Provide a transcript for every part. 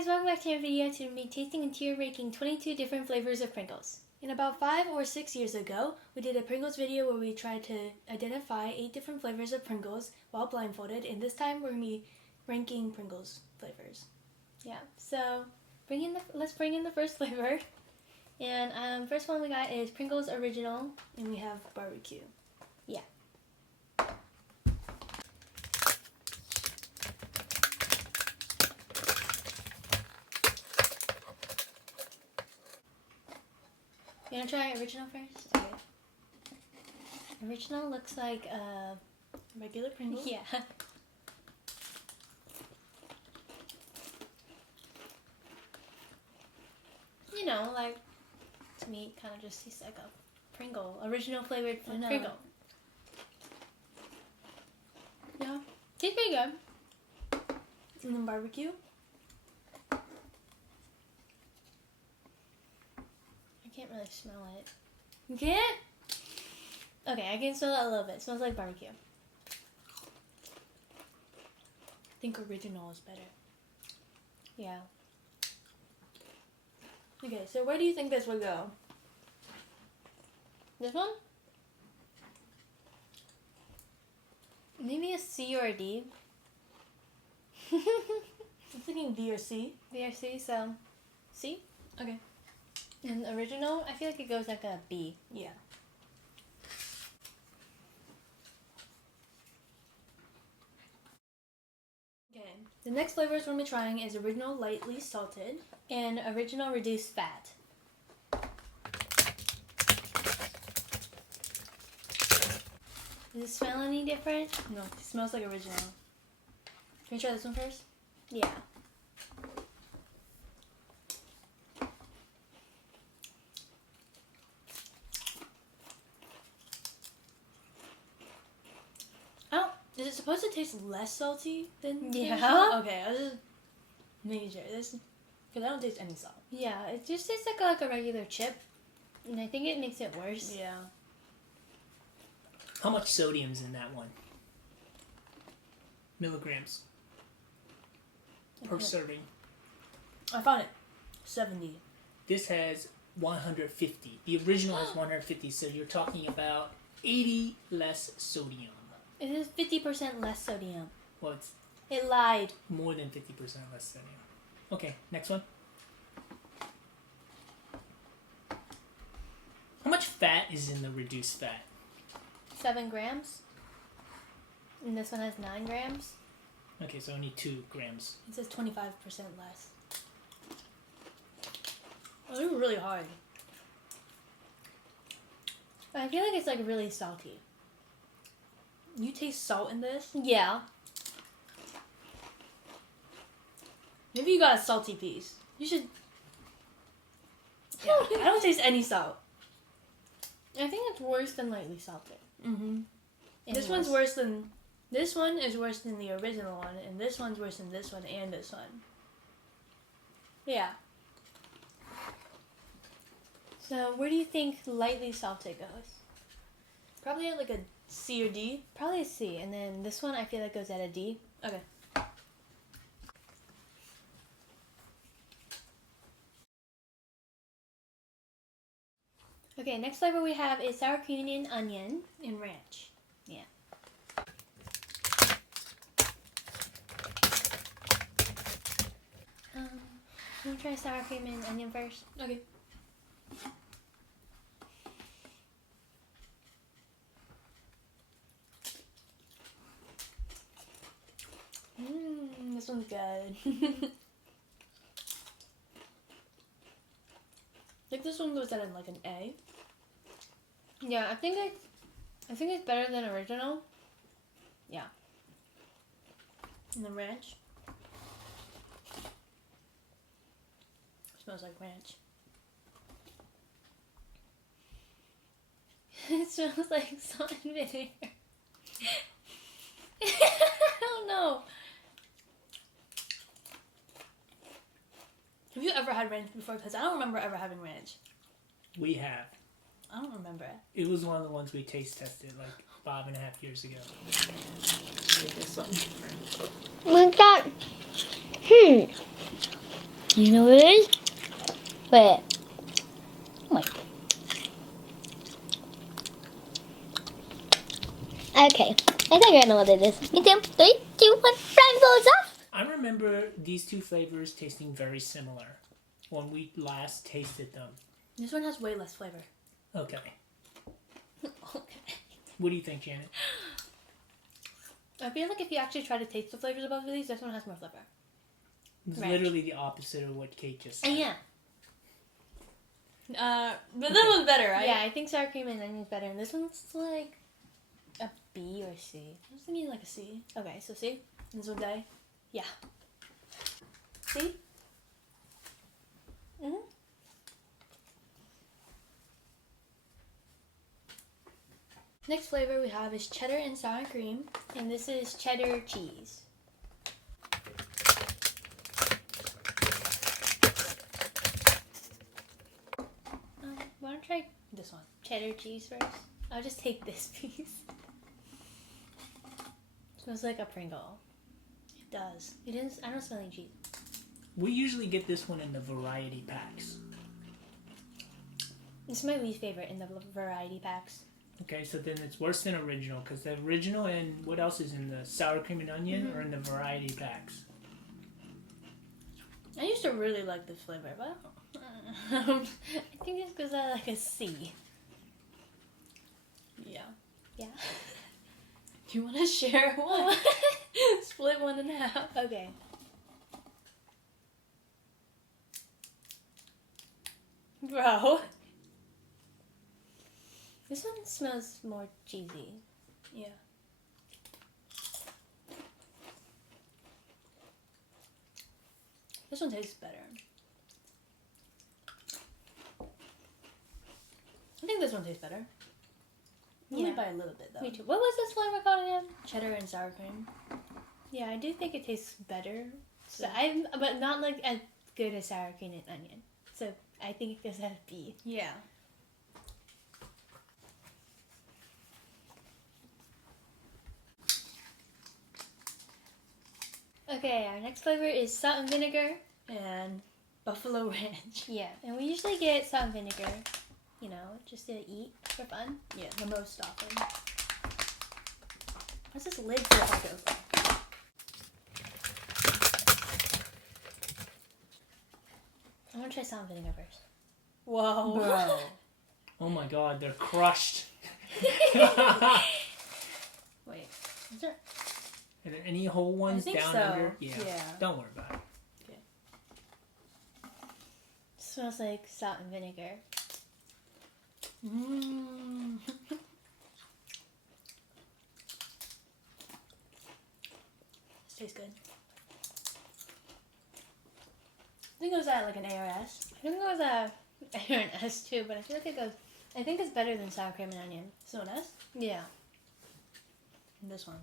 guys, welcome back to our video. Today we'll be tasting and tier ranking 22 different flavors of Pringles. And about 5 or 6 years ago, we did a Pringles video where we tried to identify 8 different flavors of Pringles while blindfolded, and this time we're going to be ranking Pringles flavors. Yeah, so let's bring in the first flavor. And first one we got is Pringles Original, and we have barbecue. Yeah. You want to try original first? Okay. Original looks like a regular Pringles? Yeah. You know, like, to me, it kind of just tastes like a Pringle. Original flavored Pringle. Yeah. Tastes pretty good. And then barbecue? I can't really smell it. You can't? Okay, I can smell it a little bit. It smells like barbecue. I think original is better. Yeah. Okay, so where do you think this would go? This one? Maybe a C or a D. I'm thinking B or C. B or C, so C? Okay. And original, I feel like it goes like a B. Yeah. Okay. The next flavors we're going to be trying is original lightly salted and original reduced fat. Does it smell any different? No, it smells like original. Can we try this one first? Yeah. Oh, is it supposed to taste less salty than Yeah. original? Okay, I was just making sure. This, because I don't taste any salt. Yeah, it just tastes like a regular chip, and I think it makes it worse. Yeah. How much sodium's in that one? Milligrams per serving. I found it. 70. This has 150. The original has 150, so you're talking about 80 less sodium. It is 50% less sodium. Well, it's It lied. more than 50% less sodium. Okay, next one. How much fat is in the reduced fat? 7 grams. And this one has 9 grams. Okay, so only 2 grams. It says 25% less. Oh, they're really hard. I feel like it's like really salty. You taste salt in this? Yeah. Maybe you got a salty piece. You should... Yeah, I don't taste any salt. I think it's worse than lightly salted. Mm-hmm. This one's worse than... This one is worse than the original one, and this one's worse than this one and this one. Yeah. So where do you think lightly salted goes? Probably at like a C or D. Probably a C, and then this one I feel like goes at a D. Okay. Okay, next flavor we have is sour cream and onion And ranch. Yeah. I'm gonna try sour cream and onion first. Okay. This one's good. I think this one goes at like an A. Yeah, I think it's better than original. Yeah. And the ranch. Smells like ranch. It smells like salt and vinegar. I don't know. Have you ever had ranch before? Because I don't remember ever having ranch. We have. I don't remember. It was one of the ones we taste tested like 5.5 years ago. This one. What's that? You know what it is? Wait. Oh my. Okay, I think I know what it is. 3, 2, 1, blindfolds off! I remember these two flavors tasting very similar when we last tasted them. This one has way less flavor. Okay. What do you think, Janet? I feel like if you actually try to taste the flavors of both of these, this one has more flavor. It's Ranch. literally the opposite of what Kate just said. Yeah. But this one's better, right? Yeah, I think sour cream and onion is better, and this one's like a B or C. I was thinking like a C. Okay, so C. This one's A. Yeah. C. Mhm. Next flavor we have is cheddar and sour cream, and this is cheddar cheese. Why don't I try This one. cheddar cheese first? I'll just take this piece. Smells like a Pringle. It does. It is. I don't smell any cheese. We usually get this one in the variety packs. This is my least favorite in the variety packs. Okay, so then it's worse than original because the original and what else is in the sour cream and onion are in the variety packs. I used to really like this flavor, but I think it's because I like a C. yeah. Yeah. Do you want to share one? Split one in half. Okay. Bro. This one smells more cheesy. Yeah. This one tastes better. I think this one tastes better. Only Yeah. by a little bit, though. Me too. What was this flavor called again? Cheddar and sour cream. Yeah, I do think it tastes better. So Yeah. but not like as good as sour cream and onion. So I think it goes at a B. Yeah. Okay, our next flavor is salt and vinegar. And buffalo ranch. Yeah, and we usually get salt and vinegar, you know, just to eat for fun. Yeah, the most often. What's this lid so hard to open? I want to try salt and vinegar first. Whoa. Bro. Oh my god, they're crushed. Wait. Is there... Are there any whole ones think down so. under? Yeah. Don't worry about it. Smells like salt and vinegar. Mmm. This tastes good. I think it was at like an ARS. I think it was a an S too, but I feel like it goes. I think it's better than sour cream and onion. So an S? Yeah. And this one.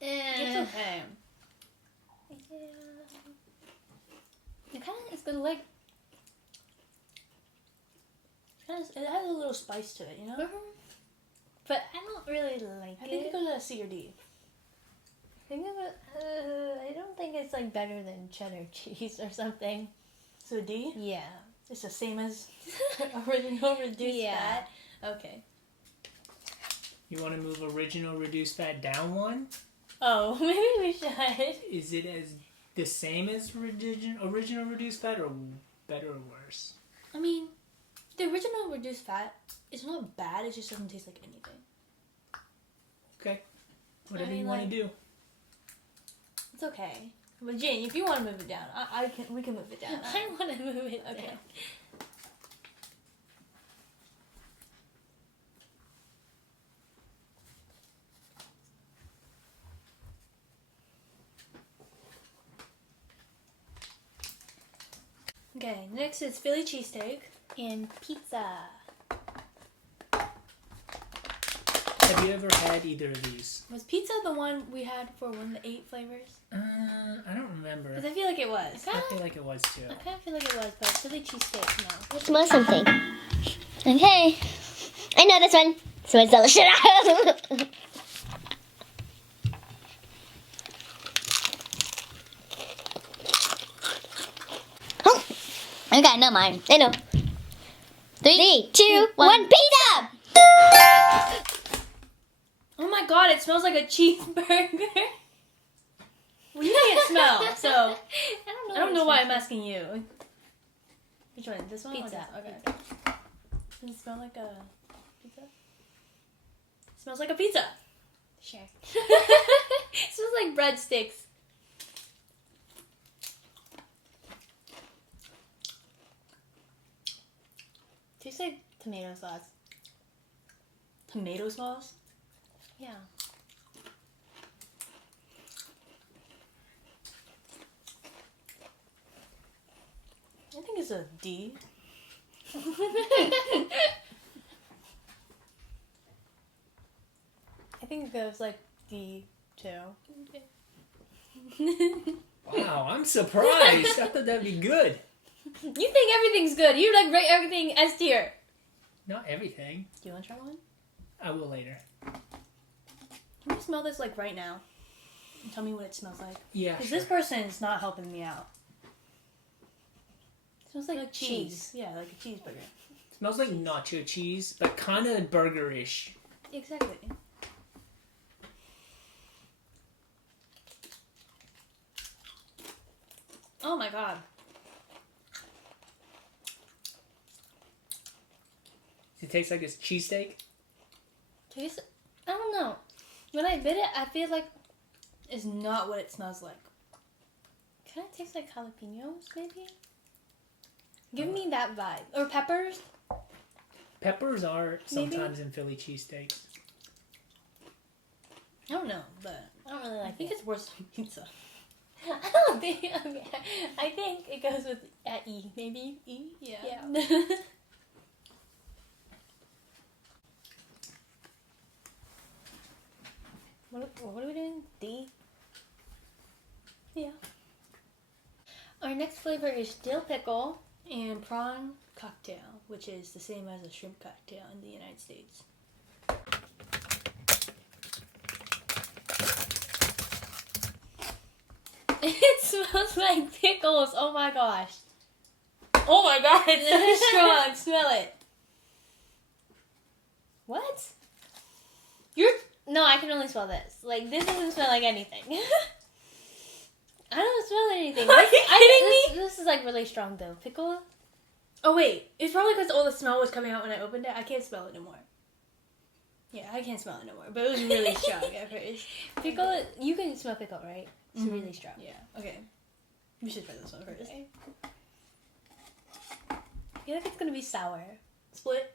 It's okay. Yeah. It kind of is good. Like It has a little spice to it, you know? but I don't really like I think it it. goes at a C or D. Think of it. I don't think it's like better than cheddar cheese or something. So a D? Yeah. It's the same as original reduced Yeah. fat. Okay. You want to move original reduced fat down one? Oh, maybe we should. Is it as the same as original reduced fat or better or worse? I mean, the original reduced fat is not bad. It just doesn't taste like anything. Okay. Whatever I mean, you want like- to do. It's okay. But Jane, if you want to move it down, we can move it down. I want to move it Okay. down. Okay, next is Philly cheesesteak. And pizza. Have you ever had either of these? Was pizza the one we had for one of the 8 flavors? I don't remember. Because I feel like it was. I feel like it was too. I kind of feel like it was, but Philly cheesesteak, no. Let's smell something. Okay. I know this one. Smells delicious. Oh. Okay, no mine. I know. 3, 2, 1, pizza! Oh my god, it smells like a cheeseburger. Well, you can't smell, so I don't know why I'm asking you. Which one? This one? Pizza. Or this? Okay. Does it smell like a pizza? It smells like a pizza. Sure. It smells like breadsticks. Tastes like tomato sauce. Tomato sauce? Yeah. I think it's a D. I think it goes like D too. Wow, I'm surprised. I thought that'd be good. You think everything's good. You like rate everything S tier. Not everything. Do you want to try one? I will later. Can you smell this like right now? And tell me what it smells like. Yeah. Because Sure. this person is not helping me out. It smells like, Like cheese. cheese. Yeah, like a cheeseburger. Smells like nacho cheese, but kind of burgerish. Exactly. Oh my god. Does it taste like it's cheesesteak? Taste? I don't know. When I bit it, I feel like it's not what it smells like. Kind of tastes like jalapenos, maybe? Give me that vibe. Or peppers? Peppers are Maybe. sometimes in Philly cheesesteaks. I don't know, but I don't really I like think it. it's worse than pizza. I don't think. Okay. I think it goes with E. Maybe E. Yeah. What are we doing? D. Yeah. Our next flavor is dill pickle. And prawn cocktail, which is the same as a shrimp cocktail in the United States. It smells like pickles. Oh my gosh. Oh my god, it's so strong. Smell it. What? You're No, I can only smell this. Like, this doesn't smell like anything. I don't smell anything. Are you kidding me? This is like really strong though. Pickle? Oh wait, it's probably because all the smell was coming out when I opened it. I can't smell it no more. Yeah, I can't smell it no more. But it was really strong at first. Pickle, you can smell pickle, right? It's Mhm. really strong. Yeah. Okay. We should try this one first. Okay. I feel like it's gonna be sour. Split.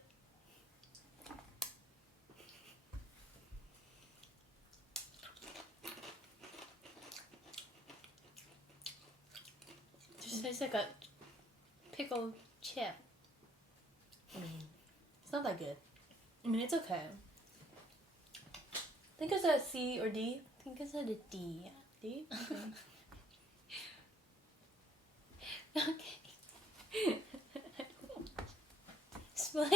Just tastes like a pickle chip. It's not that good. I mean, it's okay. I think it's a C or D. I think it's at a D. D? Okay. Okay. Split.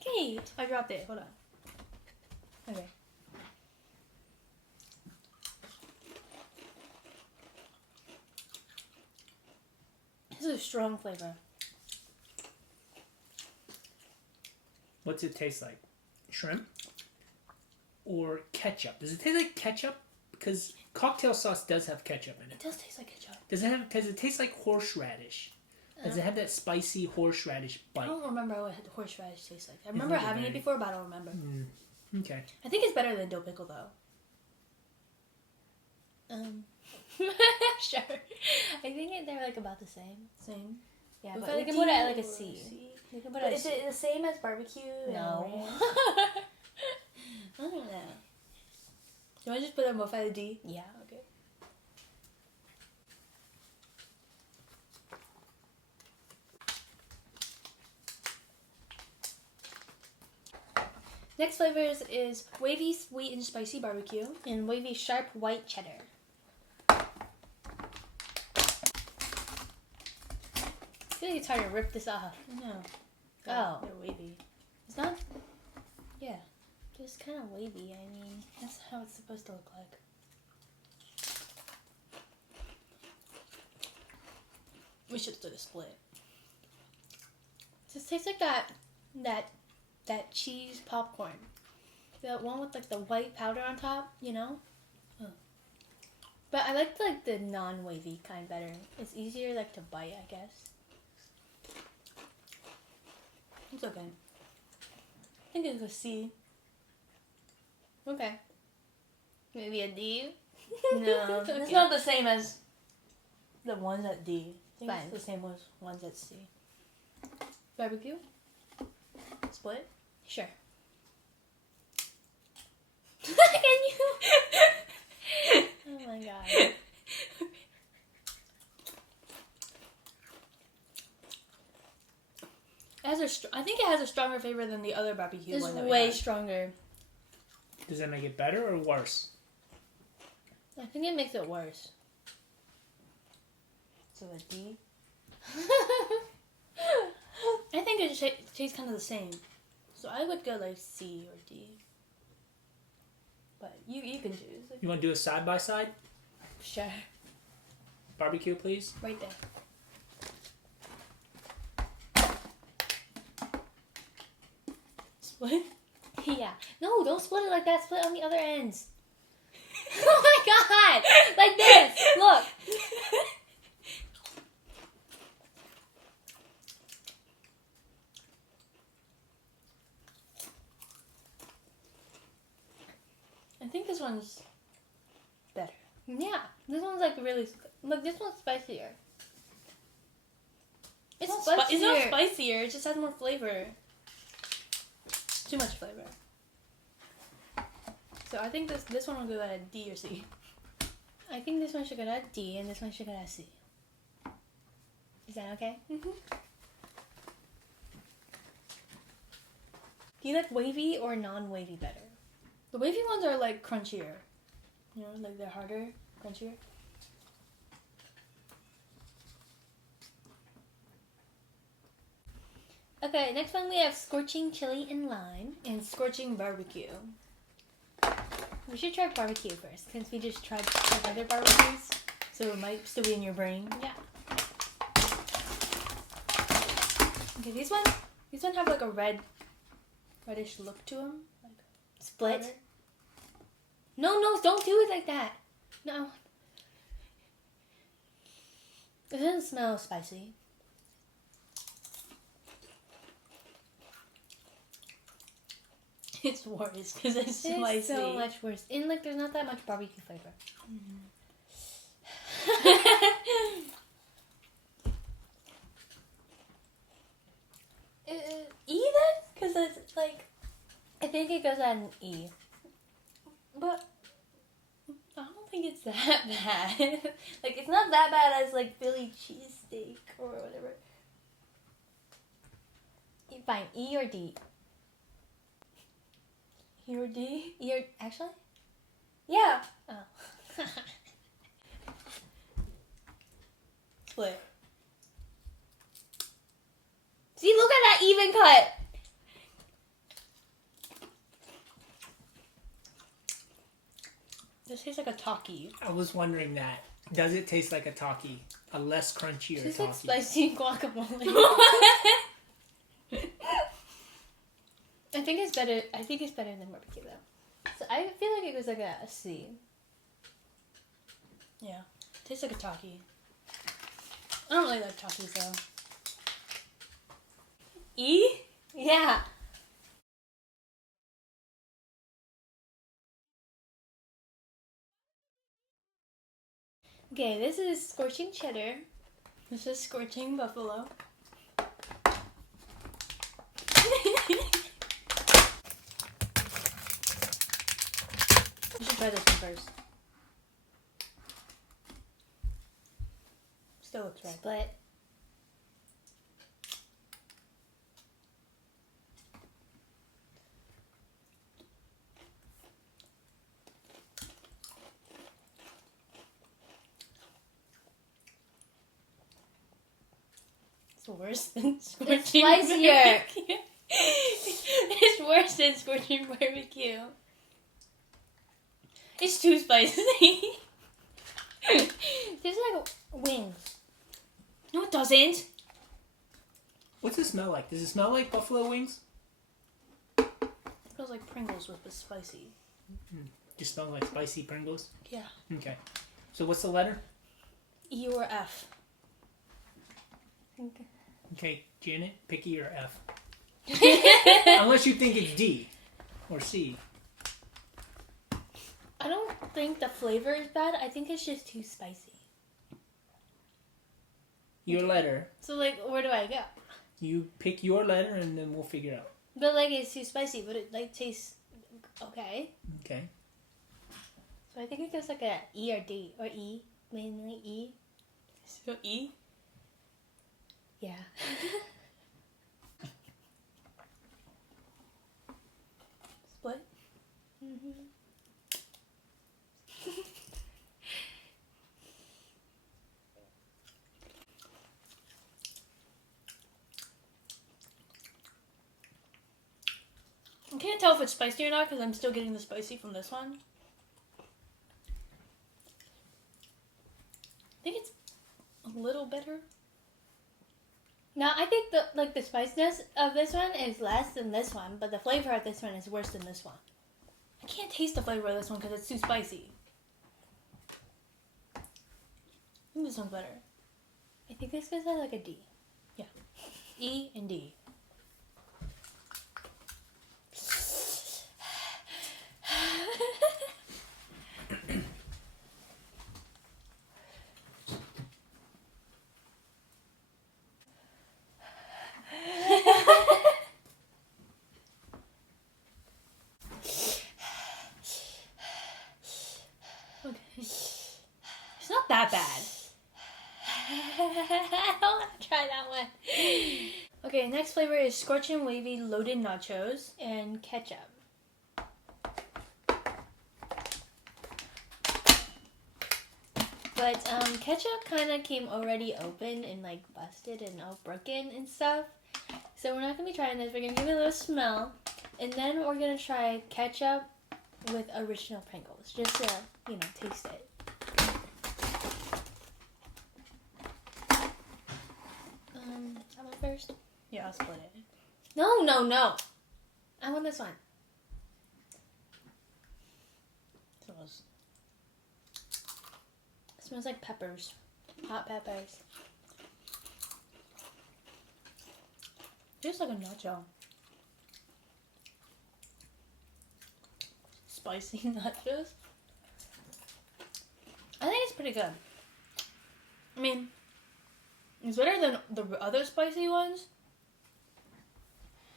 Okay. I dropped it. Hold on. Okay. This is a strong flavor. What's it taste like? Shrimp? Or ketchup? Does it taste like ketchup? Because cocktail sauce does have ketchup in It it. does taste like ketchup. Does it taste like horseradish? Does it have that spicy horseradish I bite? don't remember what horseradish tastes like. I remember like a having it very- before, but I don't remember. Okay. I think it's better than dill pickle though. Sure. I think they're like about the same. Same. Yeah, With but we a can D put it at like or a C. We can put But it is at a C. it the same as barbecue? and No. ranch? I don't know. Do I just put them both at a D? Yeah. Okay. Next flavors is Wavy Sweet and Spicy Barbecue. And Wavy Sharp White Cheddar. I feel like it's hard to rip this off. No. Oh, they're wavy. It's not Yeah, just kind of wavy. I mean, that's how it's supposed to look like. We should do a split. it just tastes like that cheese popcorn. The one with like the white powder on top, you know? Oh. But I like the non-wavy kind better. It's easier like to bite, I guess. It's okay. I think it's a C. Okay. Maybe a D? No, Okay. it's not the same as the ones at D. I think Fine. it's the same as ones at C. Barbecue? Split? Sure. Can you? Oh my god. I think it has a stronger flavor than the other barbecue It's one that we way had. stronger. Does that make it better or worse? I think it makes it worse. So a D? I think it tastes kind of the same. So I would go like C or D. But you can choose. You want to do a side by side? Sure. Barbecue, please. Right there. Split? Yeah. No, don't split it like that. Split on the other ends. Oh my god! Like this. Look. I think this one's better. Yeah. This one's like really. Look, this one's spicier. It's It's spicier. not spicier, it just has more flavor. Too much flavor. So I think this one will go at a D or C. I think this one should go to a D and this one should go to a C. Is that okay? Mm-hmm. Do you like wavy or non-wavy better? The wavy ones are like crunchier. You know, like they're harder, crunchier. Okay, next one we have Scorching Chili and Lime. And scorching barbecue. We should try barbecue first, since we just tried Other barbecues. So it might still be in your brain. Yeah. Okay, these ones have like a reddish look to them. Like Split. powder. No, don't do it like that. No. It doesn't smell spicy. It's worse because it's spicy. It's so much worse. And like, there's not that much barbecue flavor. E then? Because it's like, I think it goes at an E. but I don't think it's that bad. Like, it's not that bad as like Philly cheesesteak or whatever. Fine, E or D? E or D? E or, actually? Yeah. Oh. Split. See, look at that even cut! This tastes like a Taki. I was wondering that. Does it taste like a Taki? A less crunchier It's like Taki? spicy guacamole. I think it's better. I think it's better than barbecue though. So I feel like it goes like a C. Yeah. Tastes like a Taki. I don't really like Takis though. E? Yeah. Okay, this is Scorching Cheddar. This is Scorching Buffalo. You should try this one first. Still looks right. Split. worse than It's Scorching spicier. BBQ. It's worse than Scorching Barbecue. It's too spicy. Tastes like wings. No, it doesn't. What's it smell like? Does it smell like buffalo wings? It smells like Pringles with the spicy. Just smell like spicy Pringles? Yeah. Okay. So what's the letter? E or F. Okay, Janet, pick E or F. Unless you think it's D or C. I don't think the flavor is bad. I think it's just too spicy. Your letter. So, like, where do I go? You pick your letter and then we'll figure out. But, like, it's too spicy, but it, like, tastes okay. Okay. So I think it goes like a E or D. Or E. Mainly E. So E? Yeah. Split? Mm-hmm. I can't tell if it's spicy or not because I'm still getting the spicy from this one. I think it's a little better. Now I think the spiciness of this one is less than this one, but the flavor of this one is worse than this one. I can't taste the flavor of this one because it's too spicy. I think this one's better. I think this goes at like a D. Yeah. E and D. Okay. It's not that bad. I don't want to try that one. Okay, next flavor is Scorching Wavy Loaded Nachos and ketchup. But ketchup kind of came already open and like busted and all broken and stuff. So we're not going to be trying this. We're going to give it a little smell. And then we're going to try ketchup with original Pringles. Just to, you know, taste it. I want first? Yeah, I'll split it. No, no, no. I want this one. It smells like peppers. Hot peppers. Tastes like a nacho. Spicy nachos. I think it's pretty good. I mean, it's better than the other spicy ones.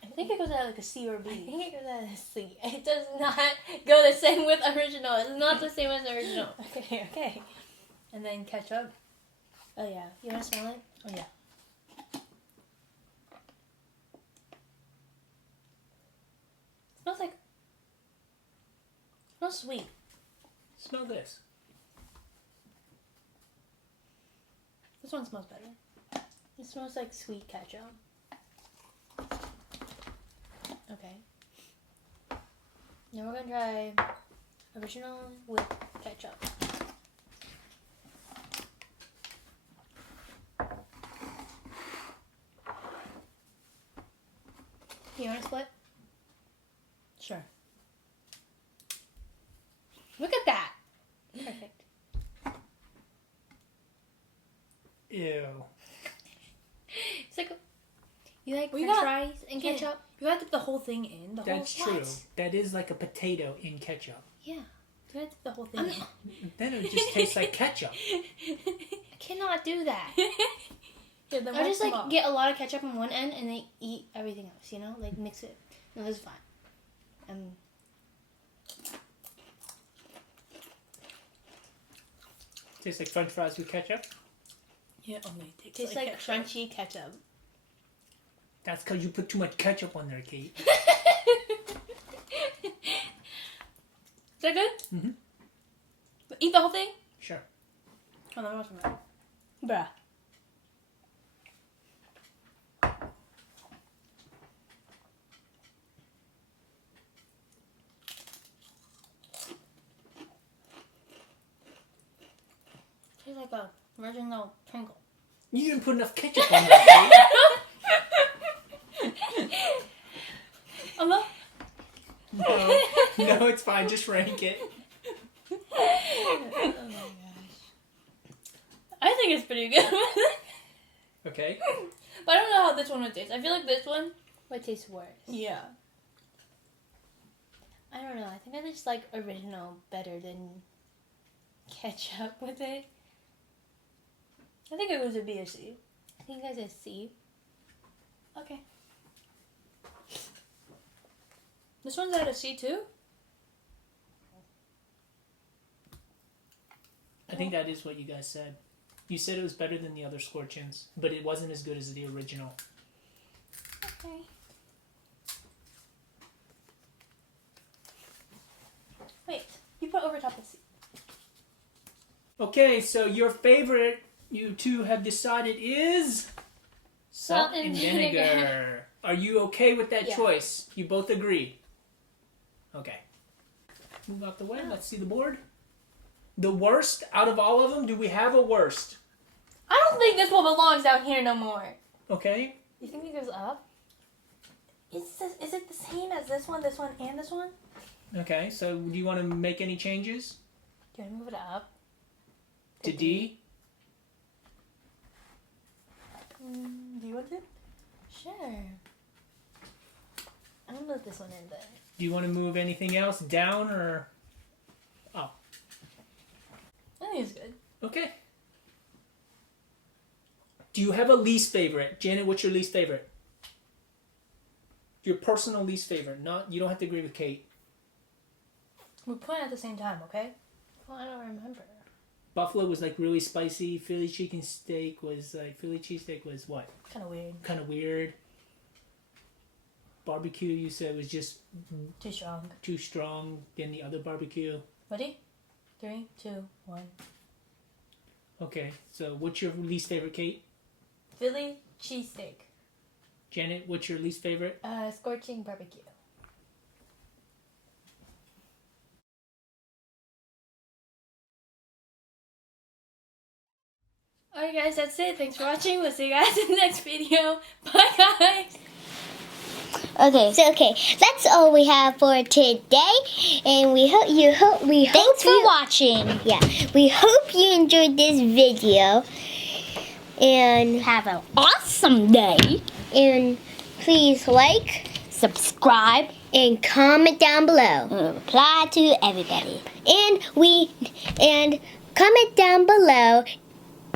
I think it goes at like a C or B. I think it goes at a C. It does not go the same with original. It's not the same as original. Okay, okay. And then ketchup. Oh yeah. You want to smell it? Oh yeah. Smells like. Smells sweet. Smell this. This one smells better. It smells like sweet ketchup. Okay. Now we're gonna try original with ketchup. You want to split? Sure. Look at that. Perfect. Ew. It's like you like We French got- fries and ketchup. You gotta dip the whole thing in. That's true. That is like a potato in ketchup. Yeah. You gotta dip the whole thing I'm in. Then it just tastes like ketchup. I cannot do that. Yeah, then I wipe just them like off. get a lot of ketchup on one end and then eat everything else, you know? Like mix it. No, this is fine. Tastes like French fries with ketchup. Yeah, only takes Tastes like ketchup. crunchy ketchup. That's because you put too much ketchup on there, Kate. Is that good? Mm-hmm. Eat the whole thing? Sure. Oh, that wasn't bad. Bruh. like a original Pringle. You didn't put enough ketchup on that. Emma? No, no, it's fine. Just rank it. Oh my gosh. I think it's pretty good. Okay. But I don't know how this one would taste. I feel like this one would taste worse. Yeah. I don't know. I think I just like original better than ketchup with it. I think it was a B or C. I think it's a C. Okay. This one's at a C too? I think that is what you guys said. You said it was better than the other Scorchins, but it wasn't as good as the original. Okay. Wait, you put over top of C. Okay, so your favorite, you two have decided, is salt and vinegar. Are you okay with that Yeah. choice? You both agree? Okay. Move out the way. Let's see the board. The worst out of all of them, do we have a worst? I don't think this one belongs down here no more. Okay. You think it goes up? Is it the same as this one, and this one? Okay, so do you want to make any changes? Do you want to move it up? To D? Do you want to? Sure. I'm gonna move this one in there. Do you want to move anything else down or up? I think it's good. Okay. Do you have a least favorite? Janet, what's your least favorite? Your personal least favorite. Not, you don't have to agree with Kate. We're playing at the same time, okay? Well, I don't remember. Buffalo was like really spicy. Philly cheesesteak was what? Kind of weird. Kind of weird. Barbecue, you said, was just Too strong. too strong than the other barbecue. Ready? 3, 2, 1. Okay, so what's your least favorite, Kate? Philly cheesesteak. Janet, what's your least favorite? Scorching barbecue. Alright guys, that's it. Thanks for watching. We'll see you guys in the next video. Bye guys! Okay, that's all we have for today, and thanks for watching. Yeah, we hope you enjoyed this video, and have an awesome day. And please like, subscribe, and comment down below. We'll reply to everybody. And comment down below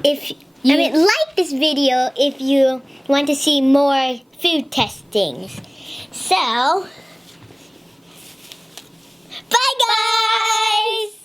like this video if you want to see more food testings. So, bye guys!